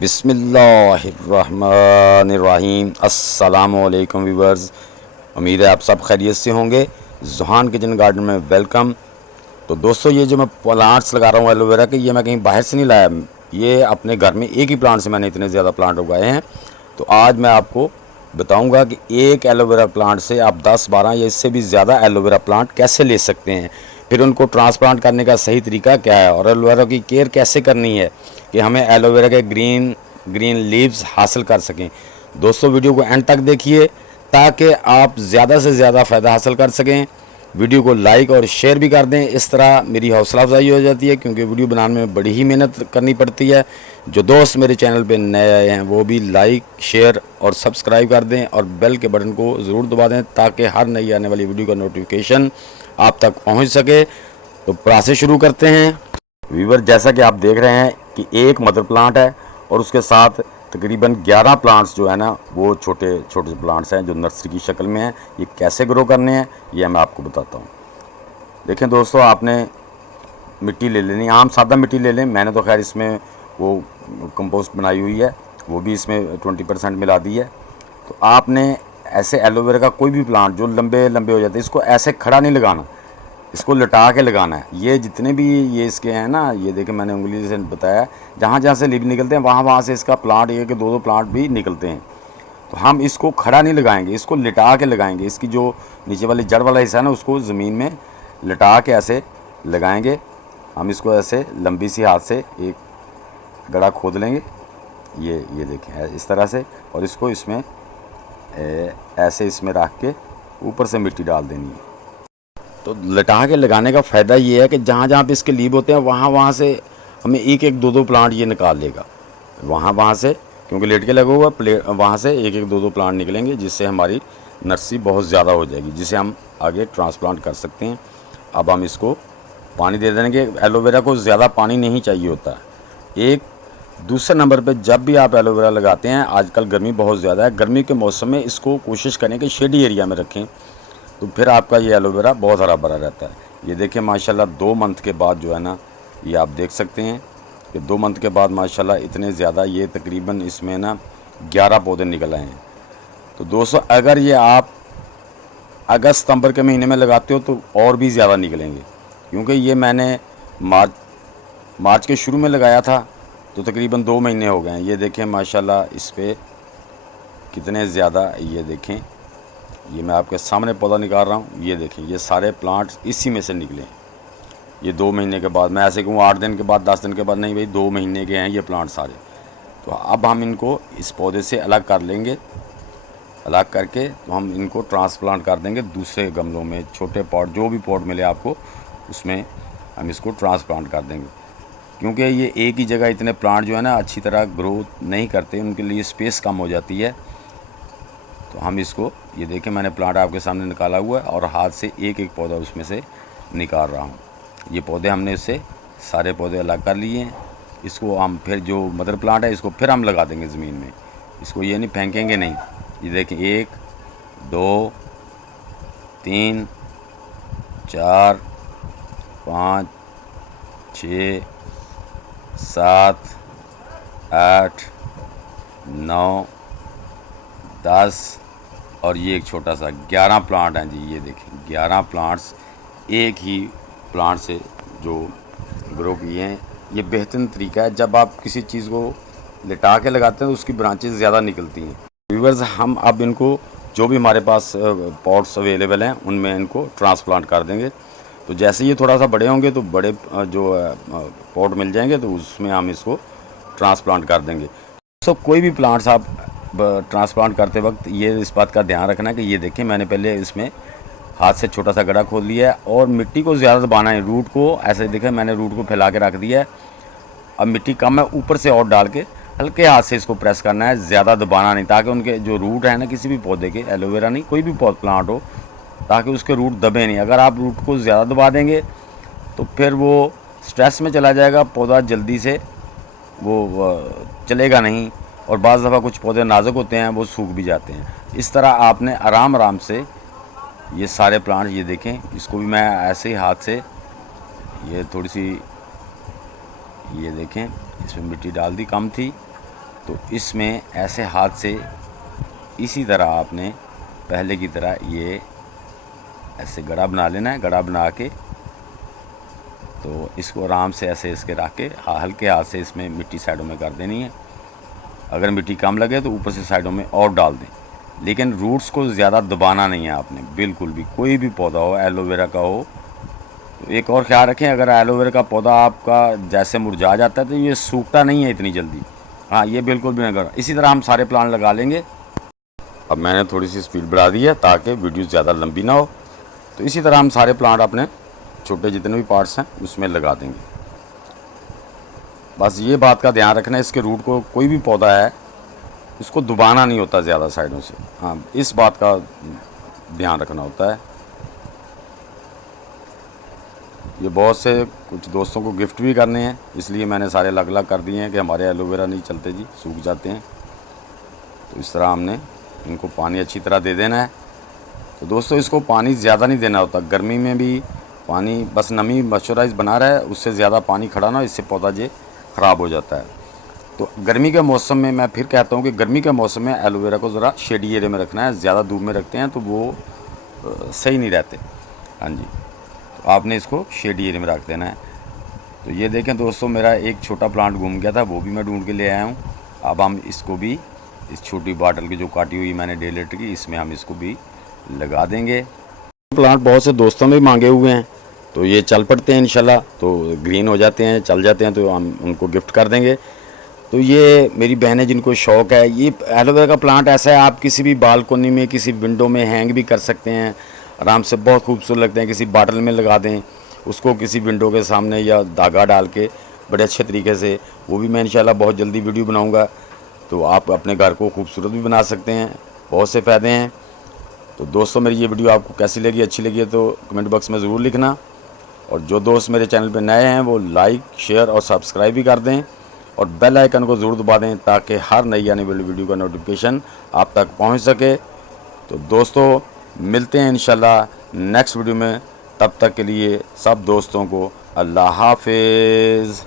बिस्मिल्लाहिर्रहमानिर्रहीम। अस्सलामुअलैकुम व्यूअर्स, उम्मीद है आप सब खैरियत से होंगे। ज़ुहान किचन गार्डन में वेलकम। तो दोस्तों, ये जो मैं प्लांट्स लगा रहा हूँ एलोवेरा के, ये मैं कहीं बाहर से नहीं लाया, ये अपने घर में एक ही प्लांट से मैंने इतने ज़्यादा प्लांट उगाए हैं। तो आज मैं आपको बताऊंगा कि एक एलोवेरा प्लांट से आप 10-12 या इससे भी ज़्यादा एलोवेरा प्लांट कैसे ले सकते हैं, फिर उनको ट्रांसप्लांट करने का सही तरीका क्या है और एलोवेरा की केयर कैसे करनी है कि हमें एलोवेरा के ग्रीन ग्रीन लीव्स हासिल कर सकें। दोस्तों, वीडियो को एंड तक देखिए ताकि आप ज़्यादा से ज़्यादा फ़ायदा हासिल कर सकें। वीडियो को लाइक और शेयर भी कर दें, इस तरह मेरी हौसला अफजाई हो जाती है, क्योंकि वीडियो बनाने में बड़ी ही मेहनत करनी पड़ती है। जो दोस्त मेरे चैनल पे नए आए हैं वो भी लाइक, शेयर और सब्सक्राइब कर दें और बेल के बटन को ज़रूर दबा दें ताकि हर नई आने वाली वीडियो का नोटिफिकेशन आप तक पहुंच सके। तो प्रोसेस शुरू करते हैं। व्यूअर, जैसा कि आप देख रहे हैं कि एक मदर प्लांट है और उसके साथ तकरीबन 11 प्लांट्स जो है ना वो छोटे छोटे प्लांट्स हैं जो नर्सरी की शक्ल में हैं। ये कैसे ग्रो करने हैं ये मैं आपको बताता हूँ। देखें दोस्तों, आपने मिट्टी ले लेनी, आम सादा मिट्टी ले लें। मैंने तो खैर इसमें वो कंपोस्ट बनाई हुई है, वो भी इसमें 20% मिला दी है। तो आपने ऐसे एलोवेरा का कोई भी प्लांट जो लंबे लंबे हो जाते हैं, इसको ऐसे खड़ा नहीं लगाना, इसको लटा के लगाना है। ये जितने भी ये इसके हैं ना, ये देखें मैंने उंगली से बताया, जहाँ जहाँ से लीव निकलते हैं वहाँ वहाँ से इसका प्लांट, एक दो प्लांट भी निकलते हैं। तो हम इसको खड़ा नहीं लगाएंगे, इसको लिटा के लगाएंगे। इसकी जो नीचे वाली जड़ वाला हिस्सा है ना, उसको ज़मीन में लिटा के ऐसे लगाएंगे। हम इसको ऐसे लंबी सी हाथ से एक गड्ढा खोद लेंगे, ये देखें इस तरह से, और इसको इसमें ऐसे इसमें रख के ऊपर से मिट्टी डाल देनी है। तो लटा के लगाने का फ़ायदा ये है कि जहाँ जहाँ पे इसके लीव होते हैं वहाँ वहाँ से हमें एक एक दो प्लांट ये निकाल लेगा। वहाँ से क्योंकि लेट के लगा हुआ वहाँ से एक एक दो प्लांट निकलेंगे, जिससे हमारी नर्सरी बहुत ज़्यादा हो जाएगी, जिसे हम आगे ट्रांसप्लांट कर सकते हैं। अब हम इसको पानी दे देंगे। एलोवेरा को ज़्यादा पानी नहीं चाहिए होता। एक दूसरे नंबर पे, जब भी आप एलोवेरा लगाते हैं, आजकल गर्मी बहुत ज़्यादा है, गर्मी के मौसम में इसको कोशिश करें कि शेडी एरिया में रखें, तो फिर आपका ये एलोवेरा बहुत हरा भरा रहता है। ये देखिए माशाल्लाह 2 मंथ के बाद जो है ना, ये आप देख सकते हैं कि 2 मंथ के बाद माशाल्लाह इतने ज़्यादा, ये तकरीबन इसमें ना 11 पौधे निकल आए हैं। तो दोस्तों, अगर ये आप अगस्त सितंबर के महीने में लगाते हो तो और भी ज़्यादा निकलेंगे, क्योंकि ये मैंने मार्च के शुरू में लगाया था, तो तकरीबन 2 महीने हो गए हैं। ये देखें माशाल्लाह इस पर कितने ज़्यादा, ये देखें, ये मैं आपके सामने पौधा निकाल रहा हूँ। ये देखें, ये सारे प्लांट्स इसी में से निकले हैं। ये 2 महीने के बाद, मैं ऐसे कहूँ 8 दिन के बाद, 10 दिन के बाद नहीं भाई, 2 महीने के हैं ये प्लांट सारे। तो अब हम इनको इस पौधे से अलग कर लेंगे। अलग करके तो हम इनको ट्रांसप्लांट कर देंगे दूसरे गमलों में, छोटे पॉट, जो भी पॉट मिले आपको उसमें हम इसको ट्रांसप्लांट कर देंगे। क्योंकि ये एक ही जगह इतने प्लांट जो है ना अच्छी तरह ग्रोथ नहीं करते, उनके लिए स्पेस कम हो जाती है। तो हम इसको, ये देखें मैंने प्लांट आपके सामने निकाला हुआ है और हाथ से एक एक पौधा उसमें से निकाल रहा हूँ। ये पौधे हमने इससे सारे पौधे अलग कर लिए हैं। इसको हम फिर जो मदर प्लांट है इसको फिर हम लगा देंगे ज़मीन में, इसको ये नहीं फेंकेंगे नहीं। ये देखें 1 2 3 4 5 6 7 8 9 10 और ये एक छोटा सा 11 प्लांट हैं जी। ये देखें 11 प्लांट्स एक ही प्लांट से जो ग्रो किए हैं। ये बेहतरीन तरीका है, जब आप किसी चीज़ को लिटा के लगाते हैं तो उसकी ब्रांचेस ज़्यादा निकलती हैं। व्यूअर्स, हम अब इनको जो भी हमारे पास पॉट्स अवेलेबल हैं उनमें इनको ट्रांसप्लांट कर देंगे। तो जैसे ये थोड़ा सा बड़े होंगे तो बड़े जो पॉट मिल जाएंगे तो उसमें हम इसको ट्रांसप्लांट कर देंगे। सो कोई भी प्लांट्स आप ट्रांसप्लांट करते वक्त ये इस बात का ध्यान रखना कि ये देखें मैंने पहले इसमें हाथ से छोटा सा गड्ढा खोद लिया है और मिट्टी को ज़्यादा दबाना है, रूट को ऐसे देखें मैंने रूट को फैला के रख दिया है। अब मिट्टी कम है, ऊपर से और डाल के हल्के हाथ से इसको प्रेस करना है, ज़्यादा दबाना नहीं, ताकि उनके जो रूट है ना, किसी भी पौधे के, एलोवेरा नहीं कोई भी प्लांट हो, ताकि उसके रूट दबे नहीं। अगर आप रूट को ज़्यादा दबा देंगे तो फिर वो स्ट्रेस में चला जाएगा, पौधा जल्दी से वो चलेगा नहीं, और बाज़ दफ़ा कुछ पौधे नाजुक होते हैं वो सूख भी जाते हैं। इस तरह आपने आराम आराम से ये सारे प्लांट, ये देखें इसको भी मैं ऐसे ही हाथ से, ये थोड़ी सी, ये देखें इसमें मिट्टी डाल दी, कम थी, तो इसमें ऐसे हाथ से इसी तरह आपने पहले की तरह ये ऐसे गड़ा बना लेना है। गड़ा बना के तो इसको आराम से ऐसे इसके रख के हल्के हाथ से इसमें मिट्टी साइडों में कर देनी है। अगर मिट्टी कम लगे तो ऊपर से साइडों में और डाल दें, लेकिन रूट्स को ज़्यादा दबाना नहीं है आपने बिल्कुल भी। कोई भी पौधा हो, एलोवेरा का हो, तो एक और ख्याल रखें, अगर एलोवेरा का पौधा आपका जैसे मुरझा जाता है तो ये सूखता नहीं है इतनी जल्दी। हाँ, ये बिल्कुल भी नहीं करना। इसी तरह हम सारे प्लांट लगा लेंगे। अब मैंने थोड़ी सी स्पीड बढ़ा दी है ताकि वीडियो ज़्यादा लंबी ना हो। तो इसी तरह हम सारे प्लांट अपने छोटे जितने भी पार्ट्स हैं उसमें लगा देंगे। बस ये बात का ध्यान रखना है, इसके रूट को कोई भी पौधा है उसको दबाना नहीं होता ज़्यादा साइडों से। हाँ, इस बात का ध्यान रखना होता है। ये बहुत से कुछ दोस्तों को गिफ्ट भी करने हैं, इसलिए मैंने सारे अलग अलग कर दिए हैं कि हमारे एलोवेरा नहीं चलते जी, सूख जाते हैं। तो इस तरह हमने इनको पानी अच्छी तरह दे देना है। तो दोस्तों इसको पानी ज़्यादा नहीं देना होता। गर्मी में भी पानी बस नमी मॉइस्चराइज बना रहा है, उससे ज़्यादा पानी खड़ा ना हो, इससे पौधा जे ख़राब हो जाता है। तो गर्मी के मौसम में मैं फिर कहता हूँ कि गर्मी के मौसम में एलोवेरा को ज़रा शेडी एरिया में रखना है। ज़्यादा धूप में रखते हैं तो वो सही नहीं रहते। हाँ जी, तो आपने इसको शेडी एरिया में रख देना है। तो ये देखें दोस्तों, मेरा एक छोटा प्लांट घूम गया था, वो भी मैं ढूंढ के ले आया हूँ। अब हम इसको भी इस छोटी बॉटल की जो काटी हुई मैंने 1.5 लीटर की, इसमें हम इसको भी लगा देंगे। प्लांट बहुत से दोस्तों ने भी मांगे हुए हैं, तो ये चल पड़ते हैं इंशाल्लाह। तो ग्रीन हो जाते हैं, चल जाते हैं, तो हम उनको गिफ्ट कर देंगे। तो ये मेरी बहनें जिनको शौक़ है, ये एलोवेरा का प्लांट ऐसा है आप किसी भी बालकोनी में, किसी विंडो में हैंग भी कर सकते हैं आराम से, बहुत खूबसूरत लगते हैं। किसी बॉटल में लगा दें उसको, किसी विंडो के सामने, या धागा डाल के बड़े अच्छे तरीके से। वो भी मैं इंशाल्लाह बहुत जल्दी वीडियो बनाऊँगा, तो आप अपने घर को खूबसूरत भी बना सकते हैं। बहुत से फ़ायदे हैं। तो दोस्तों मेरी ये वीडियो आपको कैसी लगी, अच्छी लगी है तो कमेंट बॉक्स में ज़रूर लिखना। और जो दोस्त मेरे चैनल पर नए हैं वो लाइक, शेयर और सब्सक्राइब भी कर दें, और बेल आइकन को ज़रूर दबा दें ताकि हर नई आने वाली वीडियो का नोटिफिकेशन आप तक पहुंच सके। तो दोस्तों मिलते हैं इंशाल्लाह नेक्स्ट वीडियो में। तब तक के लिए सब दोस्तों को अल्लाह हाफिज़।